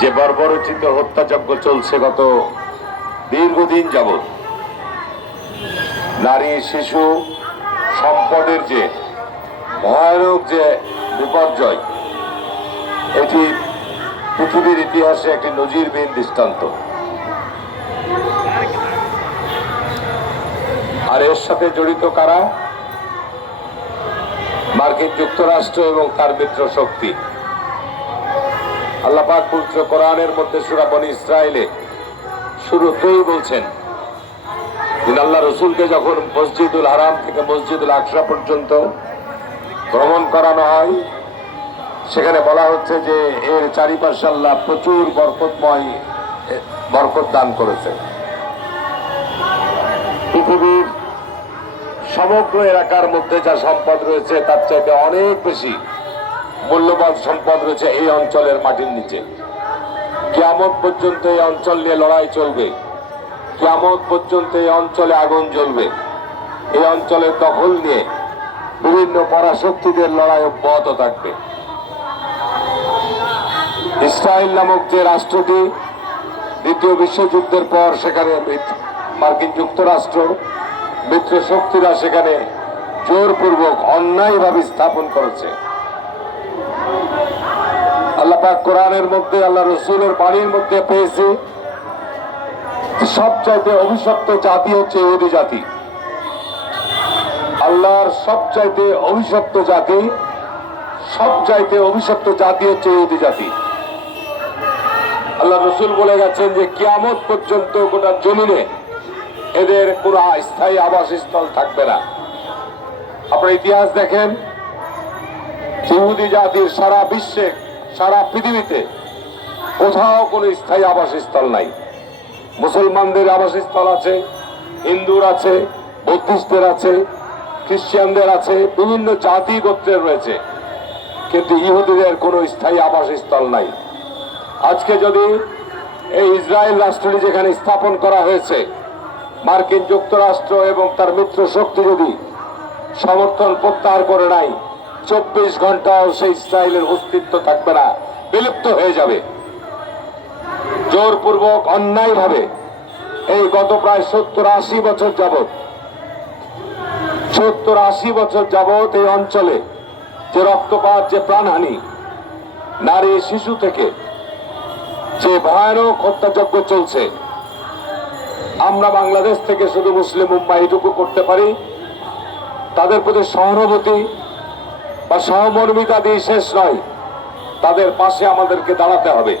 যে বর্বরচিত হত্যাযজ্ঞ চলছে গত দীর্ঘদিন যাবৎ, নারী, শিশু সম্পদের যে ভয়ানক যে বিপর্যয়, এটি পৃথিবীর ইতিহাসে একটি নজিরবিহীন দৃষ্টান্ত। আর এর সাথে জড়িত কারা? মার্কিন যুক্তরাষ্ট্র এবং তার মিত্র শক্তি আল্লাহ পাক পবিত্র কোরআনের মধ্যে সূরা বনি ইসরায়েলে শুরুতেই বলছেন আল্লাহ রসুলকে যখন মসজিদুল হারাম থেকে মসজিদুল আকসা পর্যন্ত ভ্রমণ করানো হয়, সেখানে বলা হচ্ছে যে এর চারিপাশে আল্লাহ প্রচুর বরকতময় বরকত দান করেছে পৃথিবীর সমগ্র এলাকার মধ্যে যা সম্পদ রয়েছে, তার চাইতে অনেক বেশি। মূল্যবান সম্পদ রয়েছে এই অঞ্চলের মাটির নিচে। কেয়ামত পর্যন্ত এই অঞ্চল নিয়ে লড়াই চলবে। কেয়ামত পর্যন্ত এই অঞ্চলে আগুন জ্বলবে। এই অঞ্চলের দখল নিয়ে বিভিন্ন পরাশক্তিদের লড়াই অব্যাহত থাকবে। ইসরায়েল নামক যে রাষ্ট্রটি দ্বিতীয় বিশ্বযুদ্ধের পর সেখানে মার্কিন যুক্তরাষ্ট্র মিত্র শক্তিরা সেখানে জোরপূর্বক অন্যায়ভাবে স্থাপন করেছে। আল্লাহ পাক কোরআনের মধ্যে, আল্লাহ রসুলের বাণীর মধ্যে পেয়েছি সবচাইতে অভিশপ্ত জাতি হচ্ছে ইহুদি জাতি। আল্লাহর সবচাইতে অভিশপ্ত জাতি, সবচাইতে অভিশপ্ত জাতি হচ্ছে ইহুদি জাতি। আল্লাহ রসুল বলে গেছেন যে, কিয়ামত পর্যন্ত গোটা জমিনে এদের কোনো স্থায়ী আবাসস্থল থাকবে না। আপনার ইতিহাস দেখেন ইহুদি জাতির সারা বিশ্বে, সারা পৃথিবীতে কোথাও কোনো স্থায়ী আবাসস্থল নাই। মুসলমানদের আবাসস্থল আছে, হিন্দুর আছে, বৌদ্ধিস্টদের আছে, খ্রিস্টানদের আছে, বিভিন্ন জাতি গোত্রের রয়েছে। কিন্তু ইহুদিদের কোনো স্থায়ী আবাসস্থল নাই। আজকে যদি এই ইসরায়েল রাষ্ট্রটি যেখানে স্থাপন করা হয়েছে, মার্কিন যুক্তরাষ্ট্র এবং তার মিত্র শক্তি যদি সমর্থন প্রত্যাহার করে নাই চব্বিশ ঘন্টাও সেই ইসরায়েলের অস্তিত্ব থাকবে না, বিলুপ্ত হয়ে যাবে। জোরপূর্বক, অন্যায়ভাবে, এই গত প্রায় সত্তর আশি বছর যাবৎ, সত্তর আশি বছর যাবৎ এই অঞ্চলে যে রক্তপাত, যে প্রাণহানি, নারী, শিশু থেকে যে ভয়ানক হত্যাযজ্ঞ চলছে, আমরা বাংলাদেশ থেকে শুধু মুসলিম উম্মা এইটুকু করতে পারি। তাদের প্রতি সহানুভূতি বা সহমর্মিতা দিয়ে শেষ নয়। তাদের পাশে আমাদেরকে দাঁড়াতে হবে।